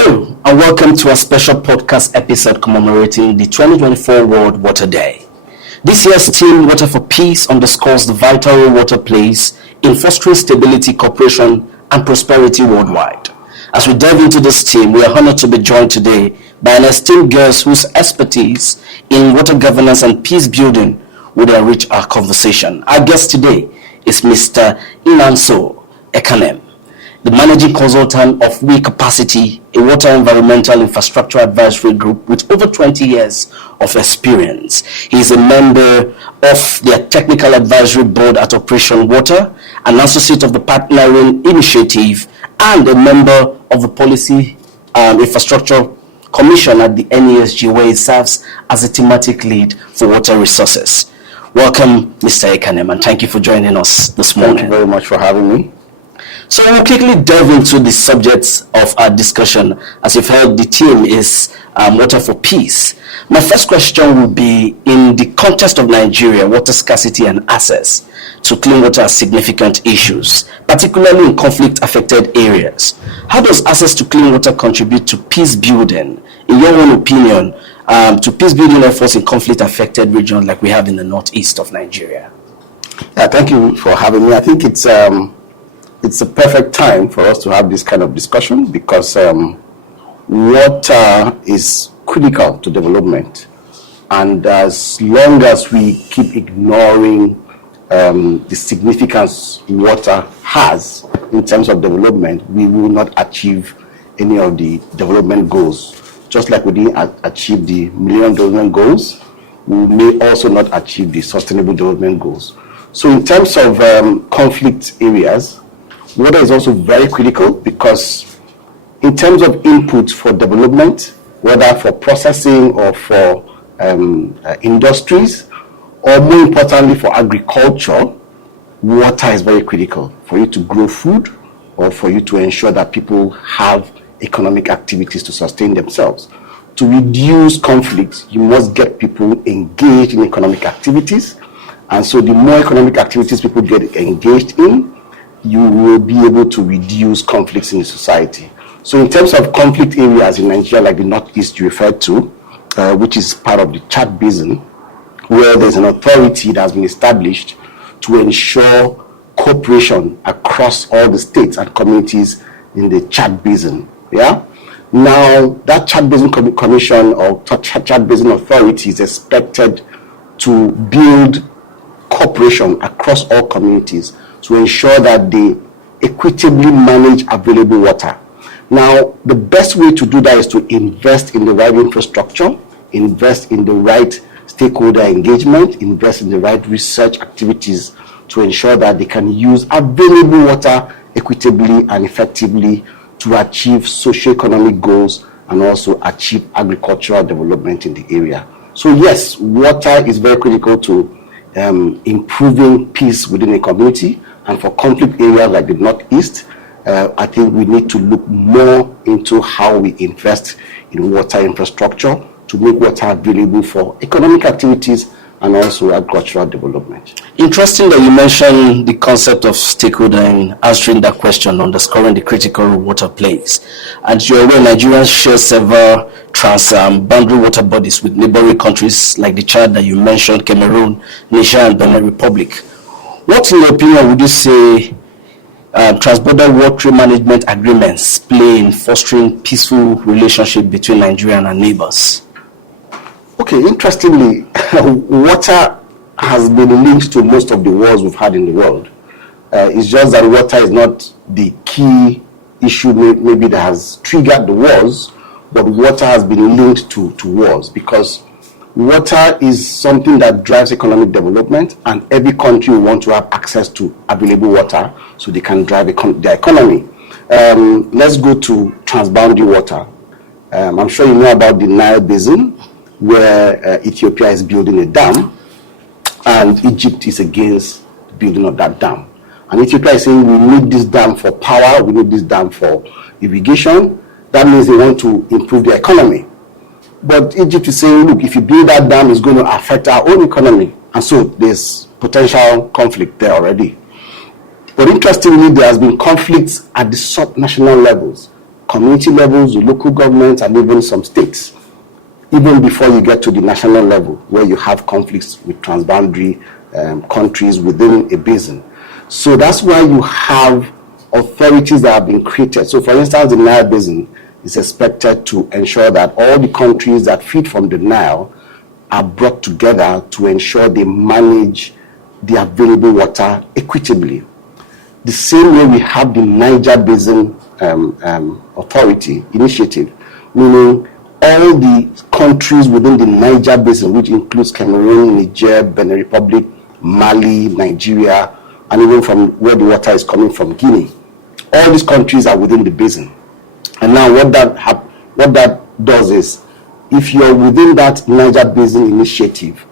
Hello and welcome to a special podcast episode commemorating the 2024 World Water Day. This year's theme, Water for Peace, underscores the vital role water plays in fostering stability, cooperation and prosperity worldwide. As we delve into this theme, we are honored to be joined today by an esteemed guest whose expertise in water governance and peace building would enrich our conversation. Our guest today is Mr. Nyananso Ekanem, the managing consultant of We Capacity, a water environmental infrastructure advisory group with over 20 years of experience. He is a member of their technical advisory board at Operation Water, an associate of the Partnering Initiative, and a member of the Policy Infrastructure Commission at the NESG, where he serves as a thematic lead for water resources. Welcome, Mr. Ekanem, and thank you for joining us this morning. Thank you very much for having me. So we'll quickly delve into the subjects of our discussion. As you've heard, the theme is Water for Peace. My first question will be, in the context of Nigeria, water scarcity and access to clean water are significant issues, particularly in conflict-affected areas. How does access to clean water contribute to peace building, in your own opinion, to peace building efforts in conflict-affected regions like we have in the northeast of Nigeria? Thank you for having me. I think it's a perfect time for us to have this kind of discussion because water is critical to development, and as long as we keep ignoring the significance water has in terms of development, we will not achieve any of the development goals. Just like we didn't achieve the Millennium Development Goals, we may also not achieve the Sustainable Development Goals. So in terms of conflict areas, water is also very critical because in terms of input for development, whether for processing or for industries, or more importantly for agriculture, water is very critical for you to grow food or for you to ensure that people have economic activities to sustain themselves. To reduce conflicts, you must get people engaged in economic activities, and so the more economic activities people get engaged in, you will be able to reduce conflicts in the society. So in terms of conflict areas in Nigeria, like the Northeast you referred to, which is part of the Chad Basin, where there's an authority that has been established to ensure cooperation across all the states and communities in the Chad Basin. Yeah. Now, that Chad Basin Commission or Chad Basin Authority is expected to build cooperation across all communities to ensure that they equitably manage available water. Now, the best way to do that is to invest in the right infrastructure, invest in the right stakeholder engagement, invest in the right research activities to ensure that they can use available water equitably and effectively to achieve socio-economic goals and also achieve agricultural development in the area. So yes, water is very critical to improving peace within a community. And for conflict areas like the Northeast, I think we need to look more into how we invest in water infrastructure to make water available for economic activities and also agricultural development. Interesting that you mentioned the concept of stakeholder in answering that question, underscoring the critical role water plays. And you're aware, Nigeria shares several boundary water bodies with neighboring countries like the Chad that you mentioned, Cameroon, Niger, and Benin Republic. What, in your opinion, would you say transborder water management agreements play in fostering peaceful relationship between Nigeria and our neighbors? Okay, interestingly, water has been linked to most of the wars we've had in the world. It's just that water is not the key issue maybe that has triggered the wars, but water has been linked to wars because water is something that drives economic development, and every country will want to have access to available water so they can drive their economy. Let's go to transboundary water. I'm sure you know about the Nile Basin, where Ethiopia is building a dam, and Egypt is against the building of that dam. And Ethiopia is saying, we need this dam for power, we need this dam for irrigation. That means they want to improve their economy. But Egypt is saying, look, if you build that dam, it's going to affect our own economy. And so there's potential conflict there already. But interestingly, there has been conflicts at the sub-national levels. community levels, the local governments, and even some states, even before you get to the national level, where you have conflicts with transboundary countries within a basin. So that's why you have authorities that have been created. So for instance, the Nile Basin is expected to ensure that all the countries that feed from the Nile are brought together to ensure they manage the available water equitably. The same way we have the Niger Basin Authority initiative, meaning all the countries within the Niger Basin, which includes Cameroon, Niger, Benin Republic, Mali, Nigeria, and even from where the water is coming from, Guinea. All these countries are within the basin. And now what that does is, if you're within that Niger Basin initiative,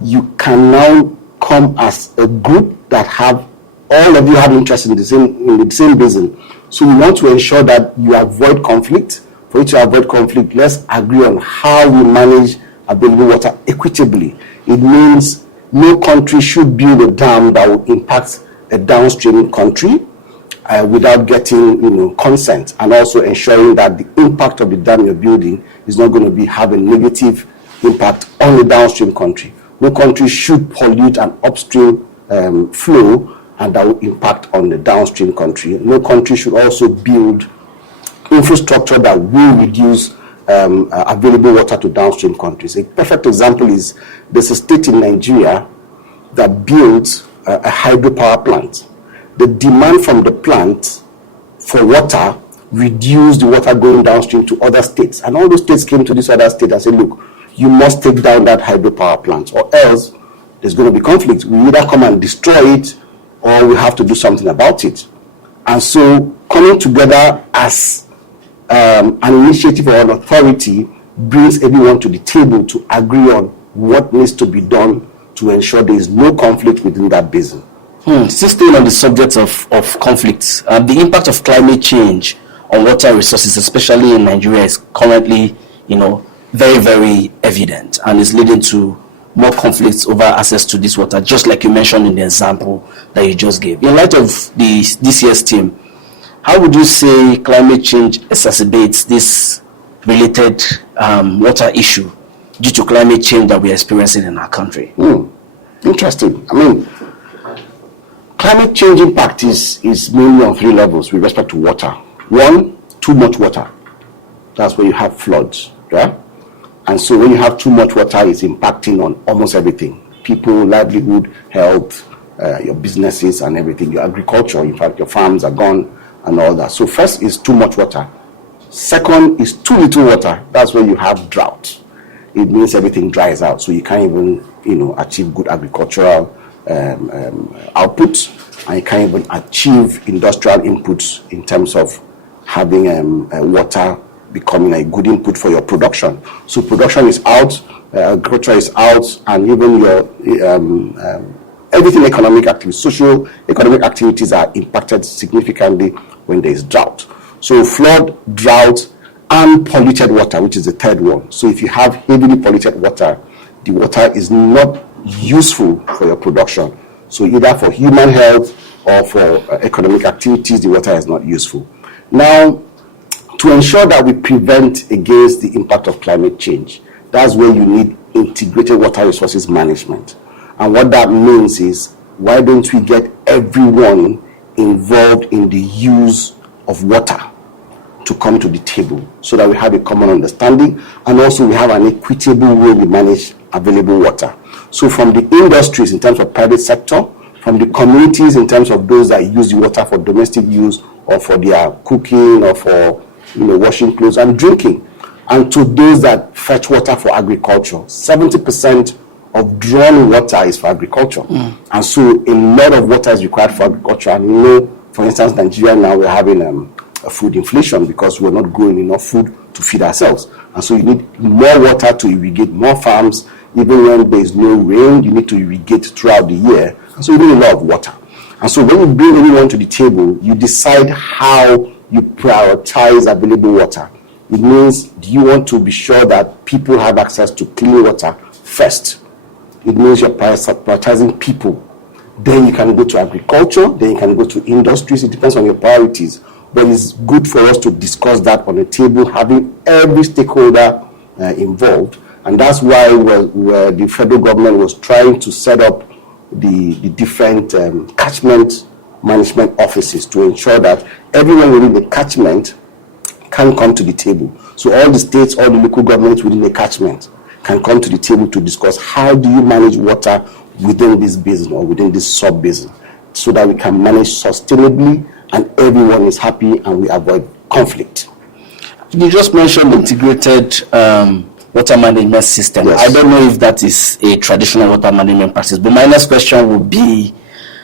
you can now come as a group that have all of you have interest in the same basin. So we want to ensure that you avoid conflict. For you to avoid conflict, let's agree on how we manage available water equitably. It means no country should build a dam that will impact a downstream country without getting consent, and also ensuring that the impact of the dam you're building is not going to have a negative impact on the downstream country. No country should pollute an upstream flow and that will impact on the downstream country. No country should also build infrastructure that will reduce available water to downstream countries. A perfect example is there's a state in Nigeria that built a hydropower plant. The demand from the plant for water reduced the water going downstream to other states. And all those states came to this other state and said, look, you must take down that hydropower plant, or else there's going to be conflict. We either come and destroy it, or we have to do something about it. And so coming together as an initiative or an authority brings everyone to the table to agree on what needs to be done to ensure there is no conflict within that basin. Still staying on the subject of conflicts, the impact of climate change on water resources, especially in Nigeria, is currently, very, very evident, and is leading to more conflicts over access to this water, just like you mentioned in the example that you just gave. In light of this year's theme, how would you say climate change exacerbates this related water issue due to climate change that we are experiencing in our country? Interesting. I mean, climate change impact is mainly on three levels with respect to water. One, too much water. That's where you have floods, yeah? And so when you have too much water, it's impacting on almost everything. People, livelihood, health, your businesses and everything, your agriculture, in fact, your farms are gone and all that. So first is too much water. Second is too little water. That's where you have drought. It means everything dries out, so you can't even, achieve good agricultural outputs, and you can't even achieve industrial inputs in terms of having water becoming a good input for your production. So production is out, agriculture is out, and even your everything economic activities, social economic activities are impacted significantly when there is drought. So flood, drought, and polluted water, which is the third one. So if you have heavily polluted water, the water is not useful for your production. So either for human health or for economic activities, the water is not useful. Now, to ensure that we prevent against the impact of climate change, that's where you need integrated water resources management. And what that means is, why don't we get everyone involved in the use of water to come to the table so that we have a common understanding, and also we have an equitable way we manage available water. So from the industries in terms of private sector, from the communities in terms of those that use the water for domestic use or for their cooking or for washing clothes and drinking, and to those that fetch water for agriculture. 70% of drawn water is for agriculture. And so a lot of water is required for agriculture. And for instance, Nigeria now, we're having a food inflation because we're not growing enough food to feed ourselves. And so you need more water to irrigate more farms. Even when there is no rain, you need to irrigate throughout the year. And so you need a lot of water. And so when you bring everyone to the table, you decide how you prioritize available water. It means, do you want to be sure that people have access to clean water first? It means you're prioritizing people. Then you can go to agriculture, then you can go to industries. It depends on your priorities. but it's good for us to discuss that on the table, having every stakeholder involved. And that's why where the federal government was trying to set up the different catchment management offices to ensure that everyone within the catchment can come to the table. So all the states, all the local governments within the catchment can come to the table to discuss how do you manage water within this basin or within this sub-basin, so that we can manage sustainably and everyone is happy and we avoid conflict. You just mentioned integrated water management system. Yes. I don't know if that is a traditional water management practice, but my next question would be,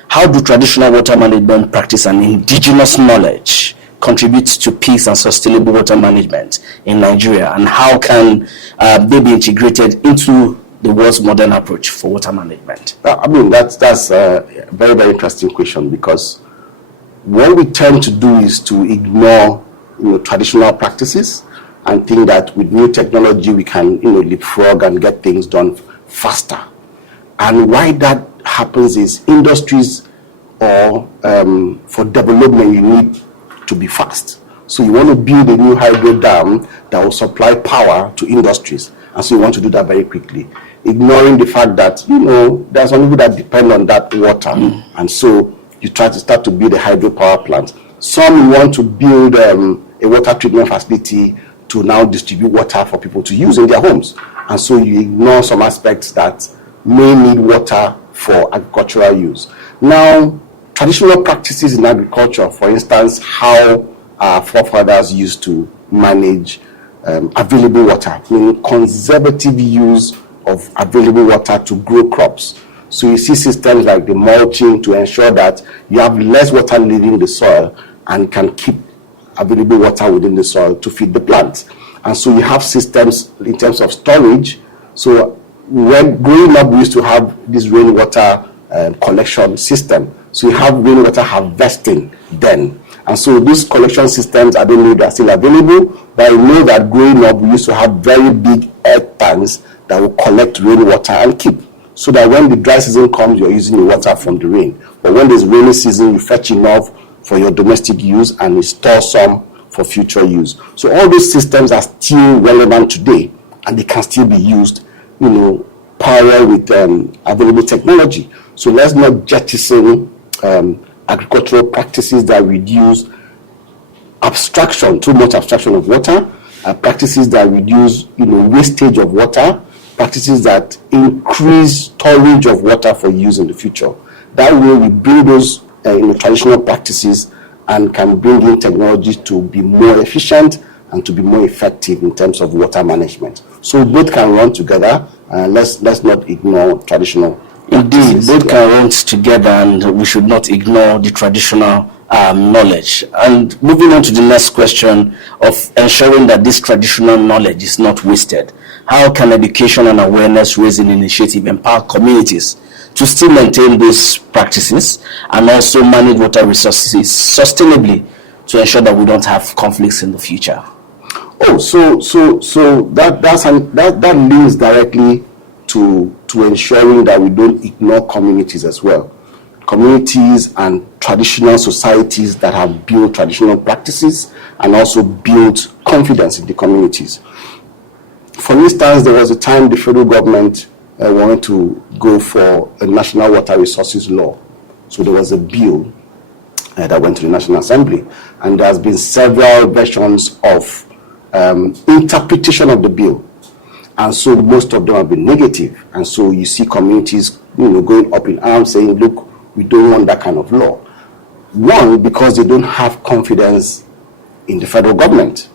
how do traditional water management practice and indigenous knowledge contribute to peace and sustainable water management in Nigeria, and how can they be integrated into the world's modern approach for water management? I mean, that's a very, very interesting question, because what we tend to do is to ignore traditional practices and think that with new technology we can leapfrog and get things done faster. And why that happens is industries, or for development, you need to be fast. So you want to build a new hydro dam that will supply power to industries, and so you want to do that very quickly, ignoring the fact that there's some people that depend on that water, and so you try to start to build a hydropower plant. Some want to build a water treatment facility to now distribute water for people to use in their homes, and so you ignore some aspects that may need water for agricultural use. Now, traditional practices in agriculture, for instance, how our forefathers used to manage available water, meaning conservative use of available water to grow crops. So you see systems like the mulching to ensure that you have less water leaving the soil and can keep available water within the soil to feed the plants. And so you have systems in terms of storage. So when growing up, we used to have this rainwater collection system. So you have rainwater harvesting then. And so these collection systems, I don't know if they're still available, but I know that growing up, we used to have very big earth tanks that will collect rainwater and keep, so that when the dry season comes, you're using the water from the rain. But when there's rainy season, you fetch enough for your domestic use and you store some for future use. So all these systems are still relevant today, and they can still be used, parallel with available technology. So let's not jettison agricultural practices that reduce abstraction, too much abstraction of water, practices that reduce wastage of water, practices that increase storage of water for use in the future. That way we bring those traditional practices and can bring in technology to be more efficient and to be more effective in terms of water management. So both can run together, and let's not ignore traditional. Indeed, both can run together, and we should not ignore the traditional knowledge. And moving on to the next question of ensuring that this traditional knowledge is not wasted, how can education and awareness raising initiative empower communities to still maintain these practices and also manage water resources sustainably to ensure that we don't have conflicts in the future? Oh, so that links directly to ensuring that we don't ignore communities as well. Communities and traditional societies that have built traditional practices and also built confidence in the communities. For instance, there was a time the federal government wanted to go for a national water resources law. So there was a bill that went to the National Assembly, and there has been several versions of interpretation of the bill. And so most of them have been negative. And so you see communities going up in arms saying, look, we don't want that kind of law. One, because they don't have confidence in the federal government.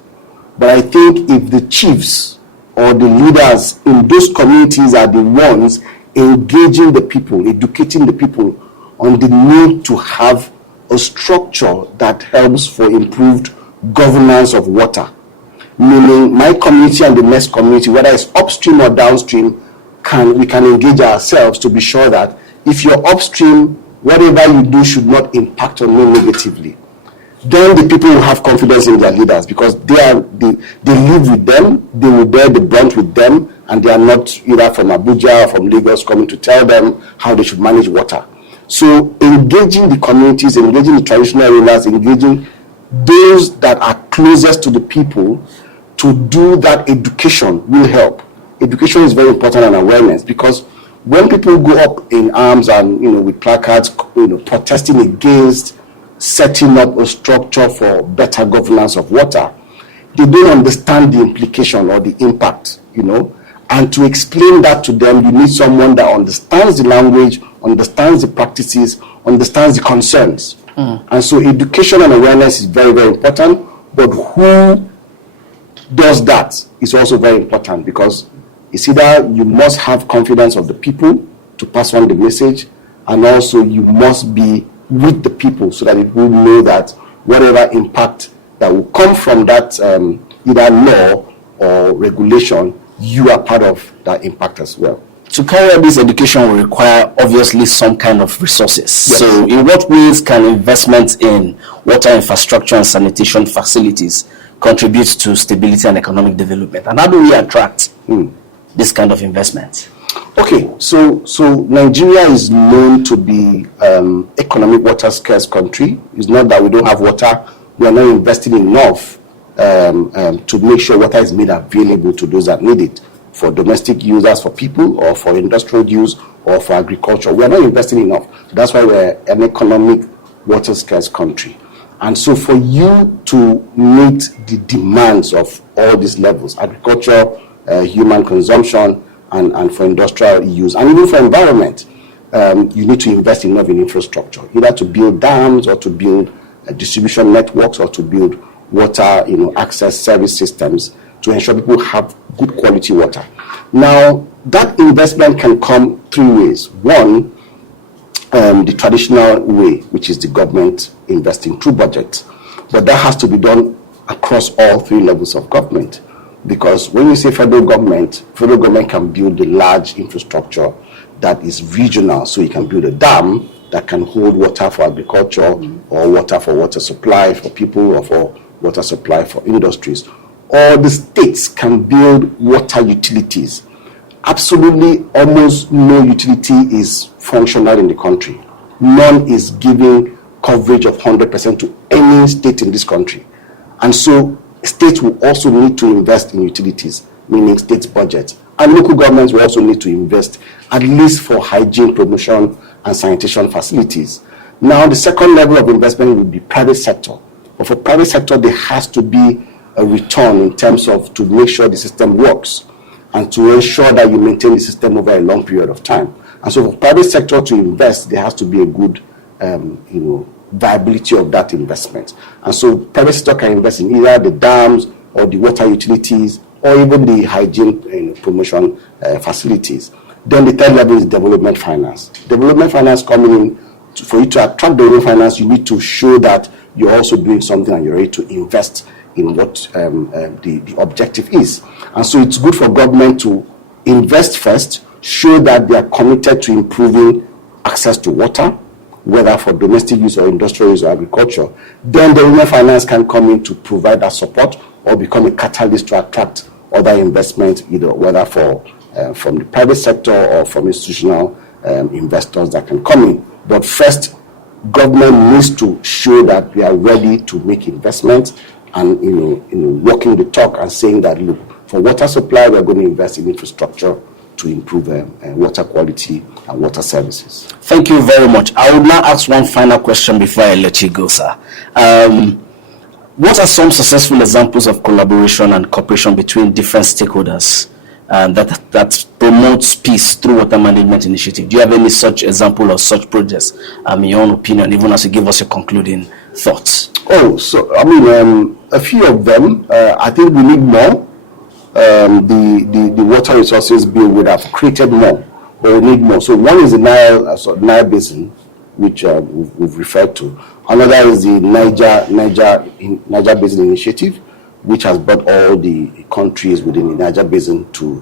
But I think if the chiefs or the leaders in those communities are the ones engaging the people, educating the people on the need to have a structure that helps for improved governance of water, meaning my community and the next community, whether it's upstream or downstream, we can engage ourselves to be sure that if you're upstream, whatever you do should not impact on me negatively. Then the people will have confidence in their leaders, because they live with them, they will bear the brunt with them, and they are not either from Abuja or from Lagos coming to tell them how they should manage water. So engaging the communities, engaging the traditional rulers, engaging those that are closest to the people to do that education will help. Education is very important, and awareness, because when people go up in arms and with placards protesting against setting up a structure for better governance of water, they don't understand the implication or the impact, and to explain that to them, you need someone that understands the language, understands the practices, understands the concerns. And so education and awareness is very, very important, but who does that is also very important, because it's either you must have confidence of the people to pass on the message, and also you must be with the people so that it will know that whatever impact that will come from that either law or regulation, you are part of that impact as well. To carry out this education will require obviously some kind of resources. Yes. So in what ways can investments in water infrastructure and sanitation facilities contribute to stability and economic development? And how do we attract this kind of investment? Okay, so Nigeria is known to be economic water scarce country. It's not that we don't have water. We are not investing enough to make sure water is made available to those that need it, for domestic users, for people, or for industrial use, or for agriculture. We are not investing enough. That's why we're an economic water scarce country. And so for you to meet the demands of all these levels, agriculture, human consumption, and for industrial use, and even for environment, you need to invest enough in infrastructure, either to build dams, or to build distribution networks, or to build water access service systems to ensure people have good quality water. Now, that investment can come three ways. One, the traditional way, which is the government investing through budget. But that has to be done across all three levels of government. Because when you say federal government can build the large infrastructure that is regional. So you can build a dam that can hold water for agriculture, or water for water supply for people, or for water supply for industries. Or the states can build water utilities. Absolutely almost no utility is functional in the country. None is giving coverage of 100% to any state in this country. And so states will also need to invest in utilities, meaning states' budget. And local governments will also need to invest, at least for hygiene, promotion, and sanitation facilities. Now, the second level of investment will be private sector. But for private sector, there has to be a return in terms of to make sure the system works, and to ensure that you maintain the system over a long period of time. And so for private sector to invest, there has to be a good viability of that investment. And so private sector can invest in either the dams, or the water utilities, or even the hygiene promotion facilities. Then the third level is development finance. Development finance coming in, for you to attract development finance, you need to show that you're also doing something and you're ready to invest in what the objective is. And so it's good for government to invest first, show that they are committed to improving access to water, whether for domestic use or industrial use or agriculture. Then the development finance can come in to provide that support, or become a catalyst to attract other investment, either whether from the private sector or from institutional investors that can come in. But first, government needs to show that we are ready to make investments, and walking the talk and saying that, look, for water supply, we're going to invest in infrastructure to improve water quality and water services. Thank you very much. I would now ask one final question before I let you go, sir. What are some successful examples of collaboration and cooperation between different stakeholders that promotes peace through water management initiative? Do you have any such example or such projects, in your own opinion, even as you give us your concluding thoughts? Oh, so a few of them. I think we need more. The water resources bill would have created more, but we need more. So one is the Nile Basin, which we've referred to. Another is the Niger Basin Initiative, which has brought all the countries within the Niger Basin to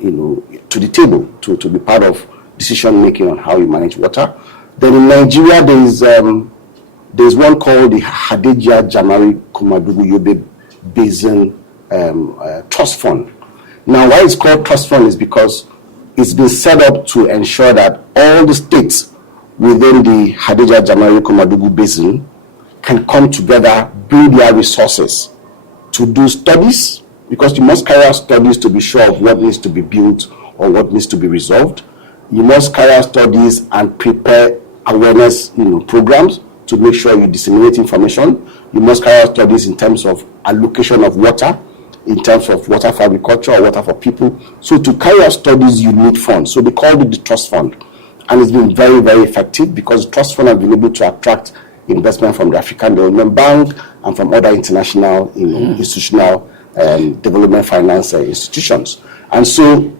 the table to be part of decision making on how you manage water. Then in Nigeria, there's one called the Hadejia Jamari Kumadugu Yobe Basin Trust Fund. Now, why it's called Trust Fund is because it's been set up to ensure that all the states within the Hadejia Jamari Kumadugu Basin can come together, bring their resources to do studies, because you must carry out studies to be sure of what needs to be built or what needs to be resolved. You must carry out studies and prepare awareness programs to make sure you disseminate information. You must carry out studies in terms of allocation of water, in terms of water for agriculture or water for people. So to carry out studies, you need funds. So they called it the trust fund. And it's been very, very effective because the trust fund has been able to attract investment from the African Development Bank and from other international institutional development finance institutions. And so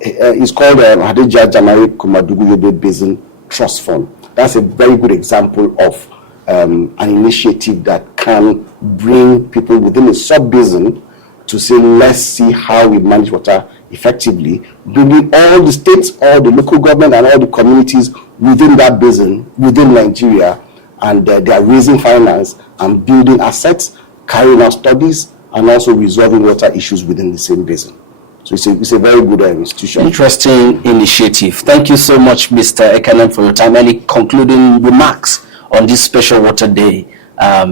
it's called Hadija Jamari Kumadugu Yobe Basin Trust Fund. That's a very good example of an initiative that can bring people within a sub-basin to say, let's see how we manage water effectively, bringing all the states, all the local government, and all the communities within that basin, within Nigeria, and they are raising finance and building assets, carrying out studies, and also resolving water issues within the same basin. So it's a very good institution. Interesting initiative. Thank you so much, Mr. Ekanem, for your time. Any concluding remarks on this special Water Day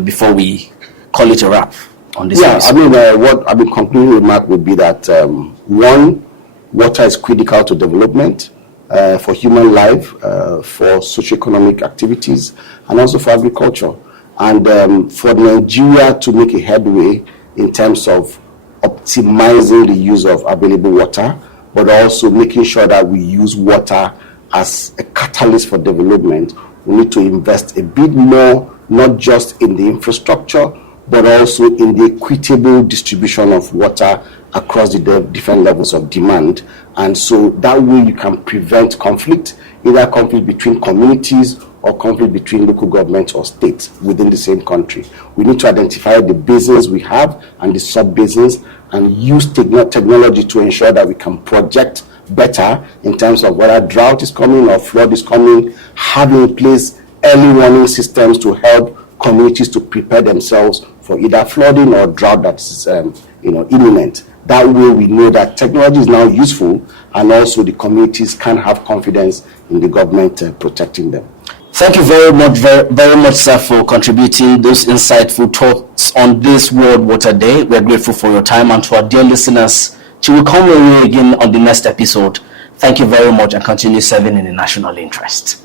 before we call it a wrap on this episode? What concluding remark would be that one, water is critical to development, for human life, for socioeconomic activities, and also for agriculture. And for Nigeria to make a headway in terms of optimizing the use of available water, but also making sure that we use water as a catalyst for development, we need to invest a bit more, not just in the infrastructure, but also in the equitable distribution of water across the different levels of demand. And so that way you can prevent conflict, either conflict between communities or conflict between local governments or states within the same country. We need to identify the basins we have and the sub-basins and use technology to ensure that we can project better in terms of whether drought is coming or flood is coming, having in place early warning systems to help communities to prepare themselves for either flooding or drought that's imminent. That way we know that technology is now useful, and also the communities can have confidence in the government protecting them. Thank you very much, sir, for contributing those insightful thoughts on this World Water Day. We're grateful for your time, and to our dear listeners, till we come away again on the next episode, thank you very much and continue serving in the national interest.